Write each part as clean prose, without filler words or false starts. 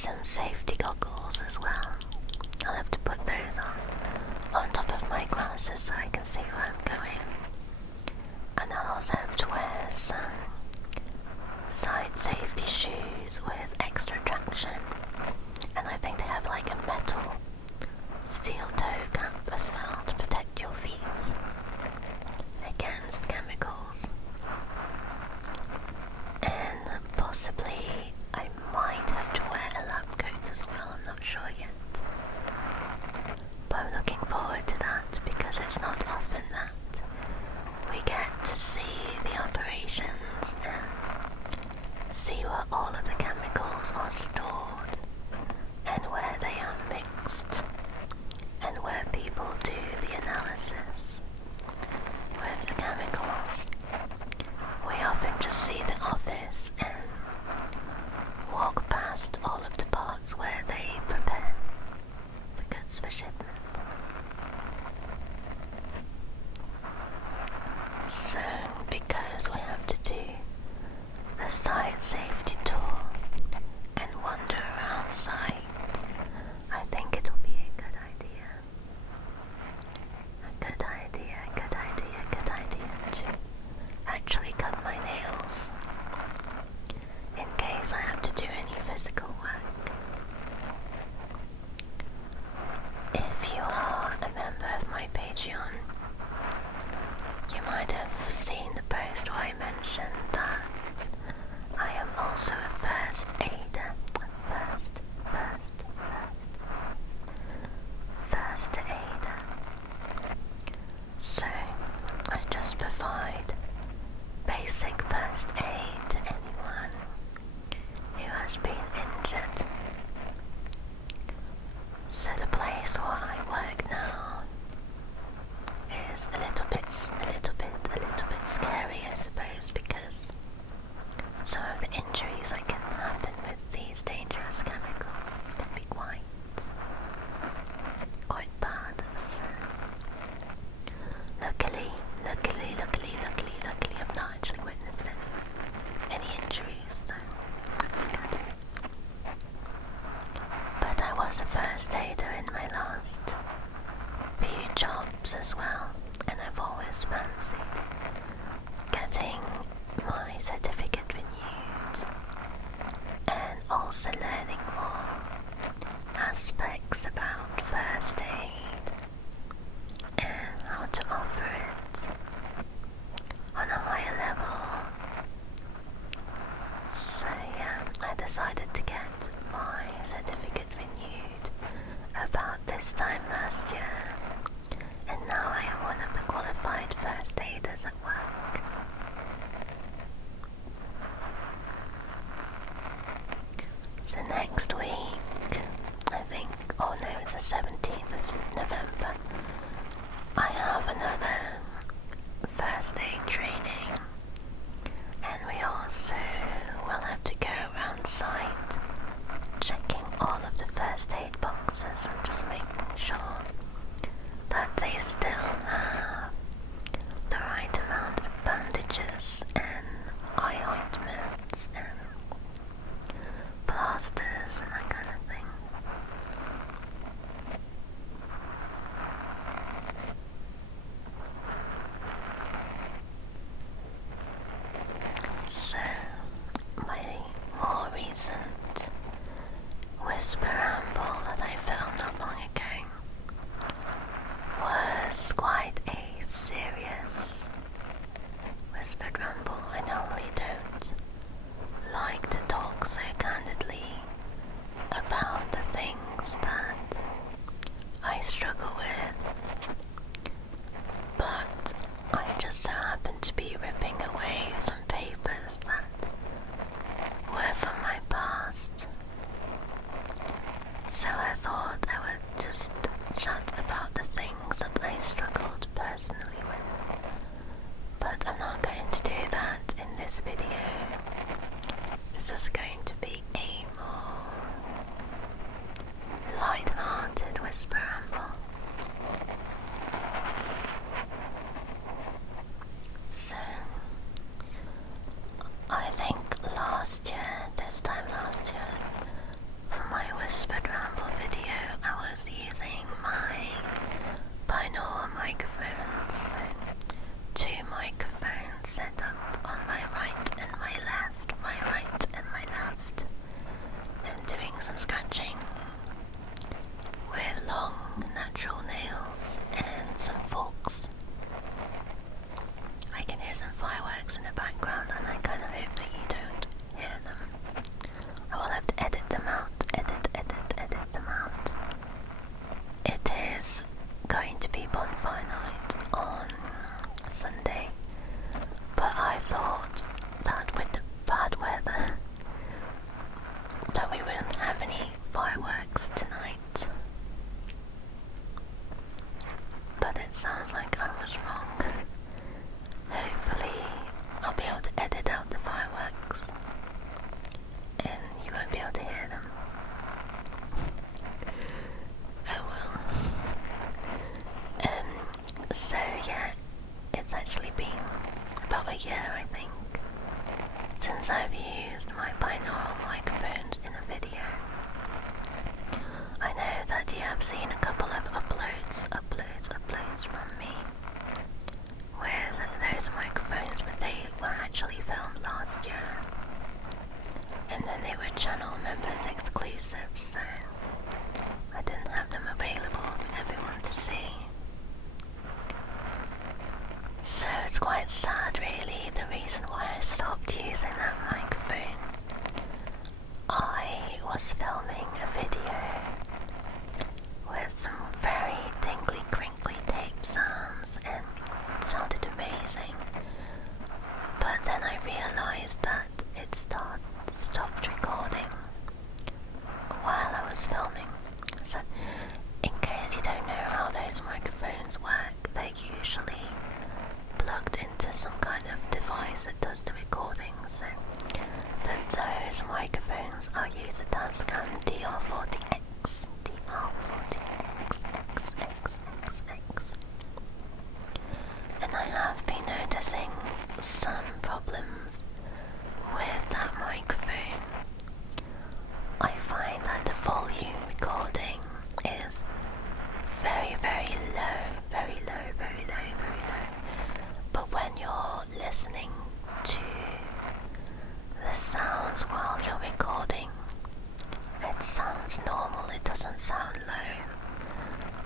some safety goggles as well. I'll have to put those on top of my glasses so I can see where I'm going. And I'll also have to wear some side safety shoes with extra traction. And I think they have like a metal steel toe cap as well to protect your feet against chemicals. And possibly I might have to wear a lab coat as well, I'm not sure yet. But I'm looking forward to that because it's not often that we get to see the operations and see where all of the chemicals are stored and where they are mixed and where people do the analysis with the chemicals. We often just see the office and walk past all of the parts where they prepare the goods for shipment. So, because we have to do the site safety tour and wander around site, I think it'll be a good idea. A good idea to actually cut my nails in case I have to do any physical work. If you are a member of my Patreon, you might have seen the post where I mentioned that I am also a first aider. First aider. So, I just provide basic first aid to anyone who has been injured. So the place where I work now is a little bit scary, I suppose, because some of the injuries that can happen with these dangerous chemicals can be quite bad. So luckily, I've not actually witnessed any injuries, so that's good. But I was a first aider in my last few jobs as well, and I've always fancied getting my certificate renewed and also learning more aspects about first aid and how to offer it on a higher level. So yeah, I decided to get my certificate renewed about this time last year, and now I am one of the qualified first aiders at work. So next week, I think, it's the 17th of November, I have another first aid training, and we also will have to go around site checking all of the first aid boxes and just making sure that they still have the right amount of bandages and eye ointments and plasters and that kind of thing. So, my more recent whisper ramble that I filmed not long ago was quite a serious whispered ramble. I normally don't like to talk so candidly about the things that I struggle with, but I just so happened to be ripping away some papers that were from my past, so I thought I would just chat about the things that I struggled personally with, but I'm not going to do that in this video. This is going to be a more light-hearted whisper ramble. So, I think this time last year, for my fireworks tonight. But it sounds like I was wrong. Hopefully I'll be able to edit out the fireworks and you won't be able to hear them. Oh well. So yeah, it's actually been about a year, I think, since I've used my binaural microphones in a video. I know that you have seen a couple of uploads from me with those microphones, but they were actually filmed last year. And then they were channel members exclusive, so I didn't have them available for everyone to see. So it's quite sad really, the reason why I stopped using that microphone. I was filming a video with some very tingly crinkly tape sounds and it sounded amazing. But then I realised that it stopped recording while I was filming. So in case you don't know how those microphones work, they're usually plugged into some kind of device that does the recording. So for those microphones I'll use a Tascam DR40X. And I have been noticing some problems with that microphone. I find that the volume recording is very, very low, very low, very low, very low. But when you're listening to the sounds while you're recording, it sounds normal, it doesn't sound low.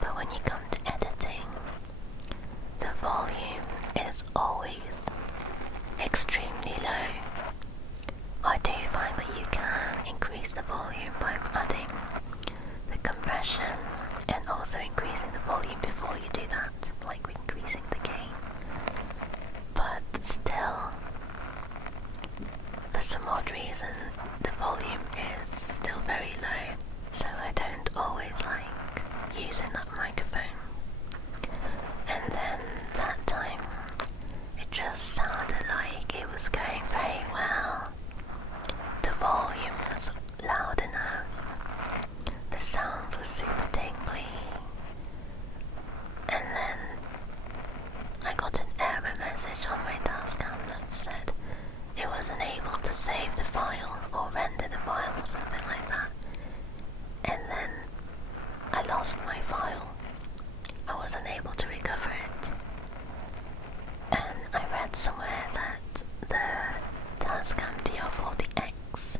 But when you come to editing, the volume is always extremely low. I do find that you can increase the volume by adding the compression and also increasing the volume before you do that, like increasing the gain. But still, for some odd reason, the volume is still very low, so I don't always like using that microphone. And then that time, it just sounded like it was going very well. The volume was loud enough, the sounds were super tingly, and then I got an error message on my Tascam that said it wasn't able to save the file or render the file or something like that. And then I lost my file. I wasn't able to recover it. And I read somewhere that the Tascam DR40X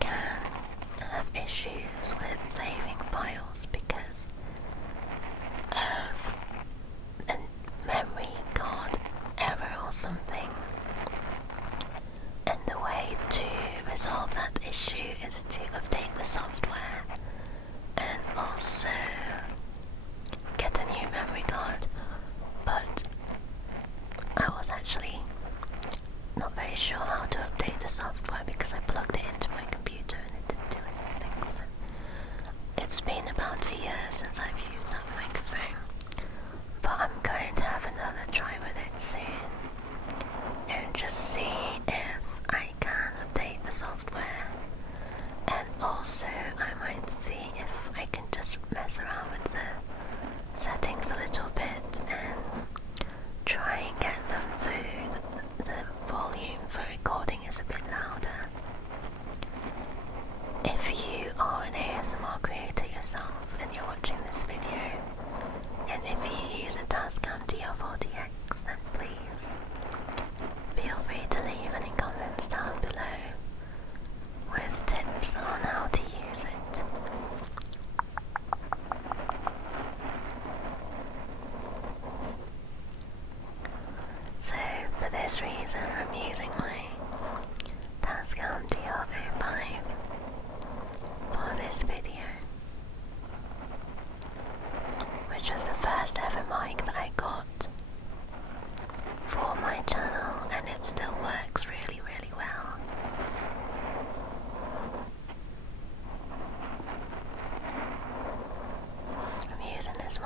can have issues with saving files because of a memory card error or something. And the way to resolve that issue is to update the software and also get a new memory card. But I was actually not very sure how to update the software because I plugged it into my computer and it didn't do anything. So it's been about a year since I've used that microphone, but I'm going to have another try with it soon and just see if I can update the software, and also I might see if I can just mess around with the settings a little bit and try and get them so the volume for recording is a bit louder. If you are an ASMR creator yourself and you're watching this video, and if you use a Tascam DR40X, then please feel free to leave any comments down below with tips on how to use it.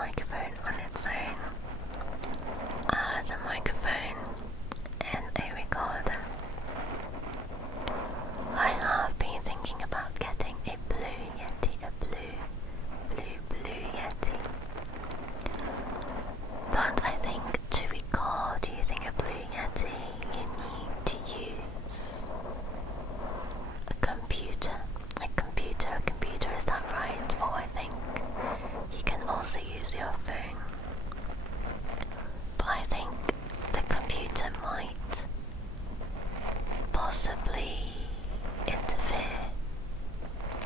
microphone on its own as a microphone and a recorder. I have been thinking about getting a blue Yeti, a blue Yeti. But I think to record using a blue Yeti, you need to use a computer, is that right? Or I think you can also use your phone. But I think the computer might possibly interfere,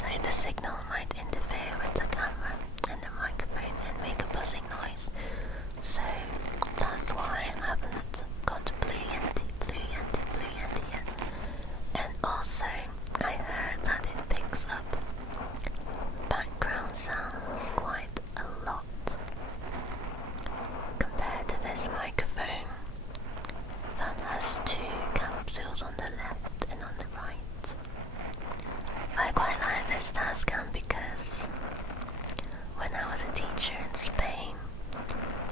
like the signal might interfere with the camera and the microphone and make a buzzing noise. So that's why I haven't got a blue Yeti yet. And also I heard that it picks up background sounds quite a lot compared to this microphone that has two capsules on the left and on the right. I quite like this Tascam because when I was a teacher in Spain,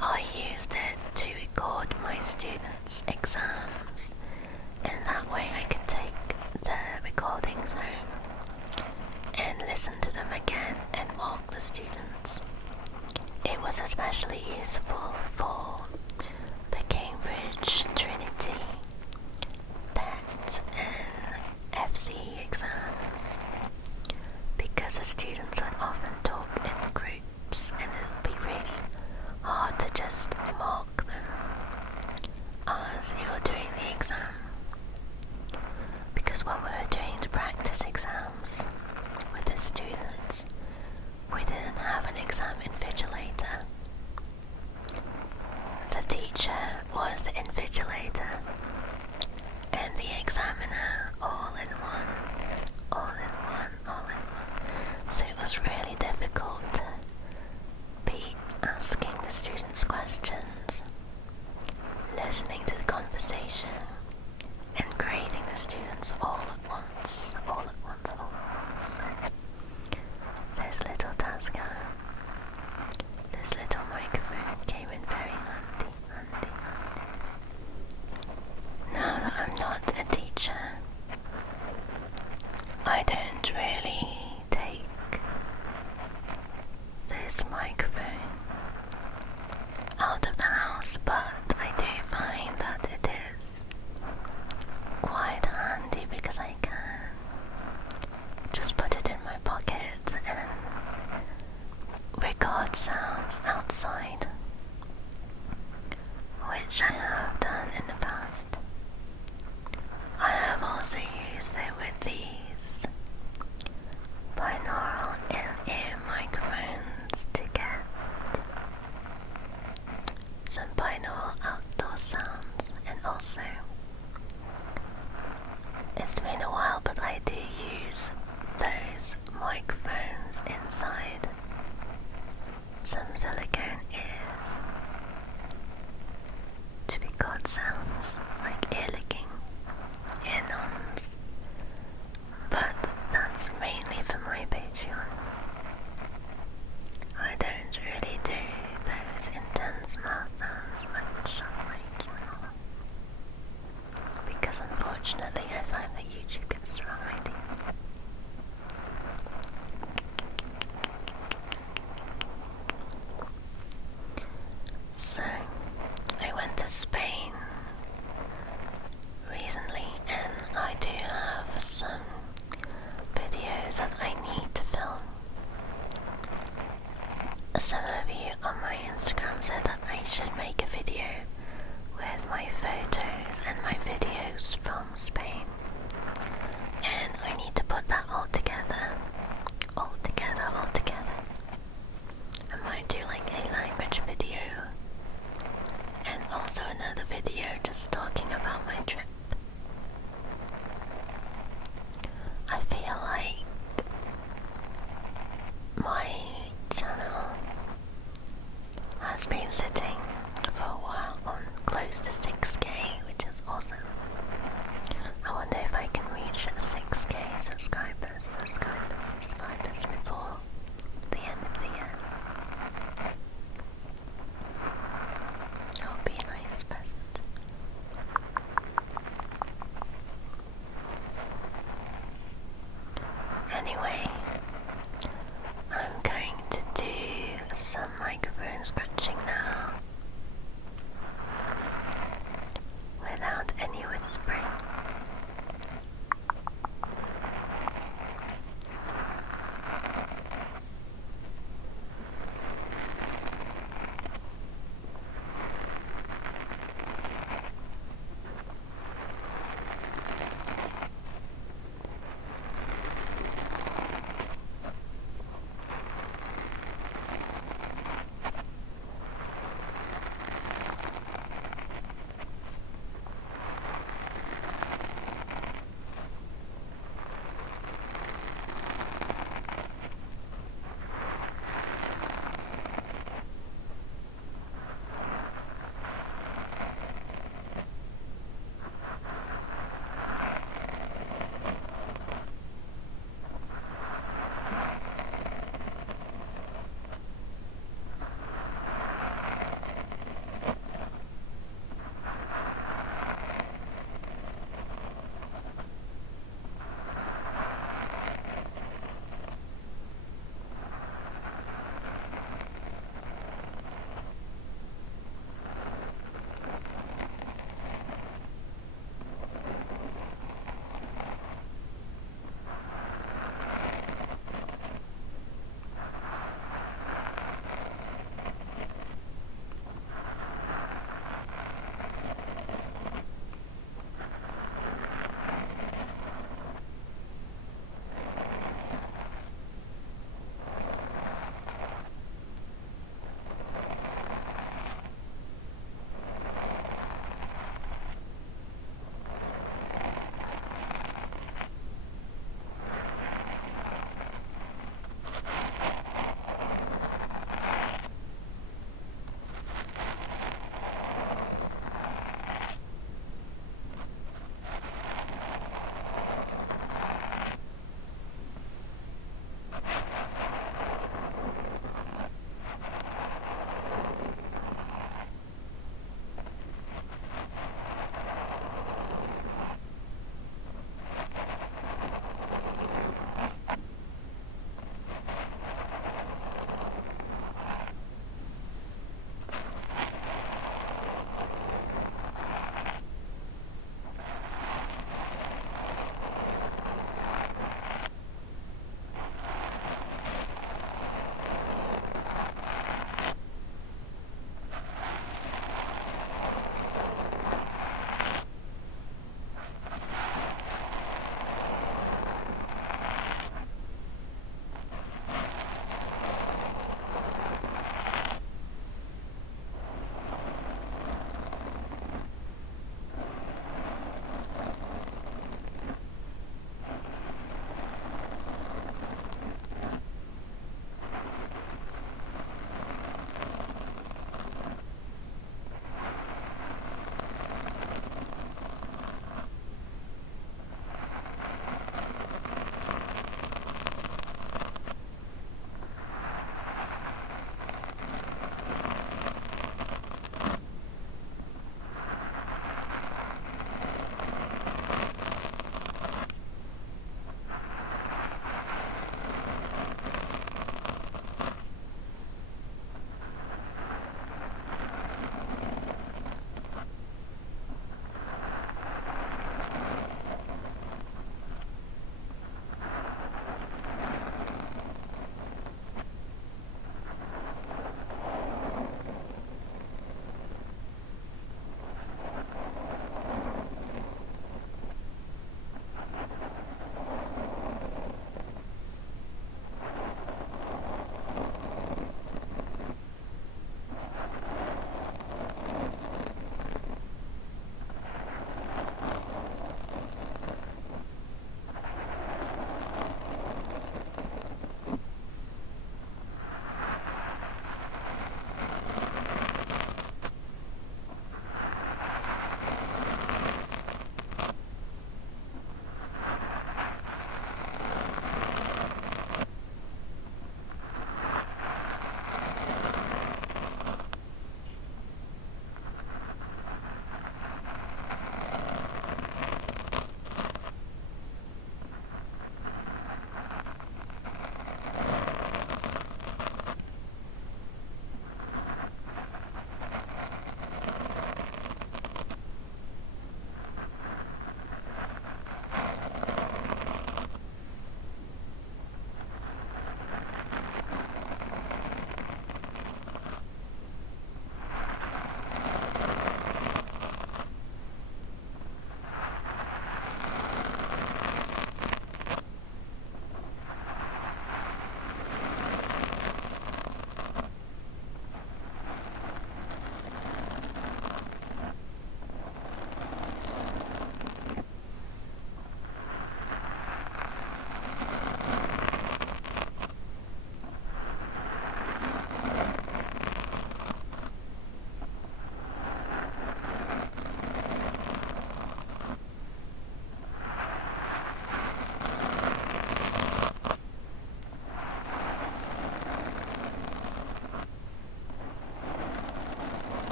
I used it to record my students' exams, and that way I can take the recordings home and listen to them again and mark the students. It was especially useful for the Cambridge, Trinity, PET and FCE exams, because the students would often talk in groups and it would be really hard to just mark them as you're doing the exam. Because when we were doing the practice exams with the students, we didn't have an exam invigilator. The teacher was the invigilator and the examiner all in one. So it was really difficult to be asking the students questions, listening to the conversation, and grading the students all at once. This little Tascam, this little microphone came in very handy. Now that I'm not a teacher, I don't really take this microphone out of the house, but I do find that it is quite handy because I can just put it in my pocket and record sounds outside, which I have done in the past. I have also used it with these binaural in-ear microphones to get some binaural outdoor sounds, and also it's been a while, but I do use those microphones inside some silicone ears to record sounds like ear licking, ear numbs, but that's mainly for my Patreon. I don't really do those intense mouth sounds much on my channel, because unfortunately I find that YouTube gets the wrong idea. So, I went to Spain recently and I do have some videos that I need to film. Some of you on my Instagram said that I should make a video with my phone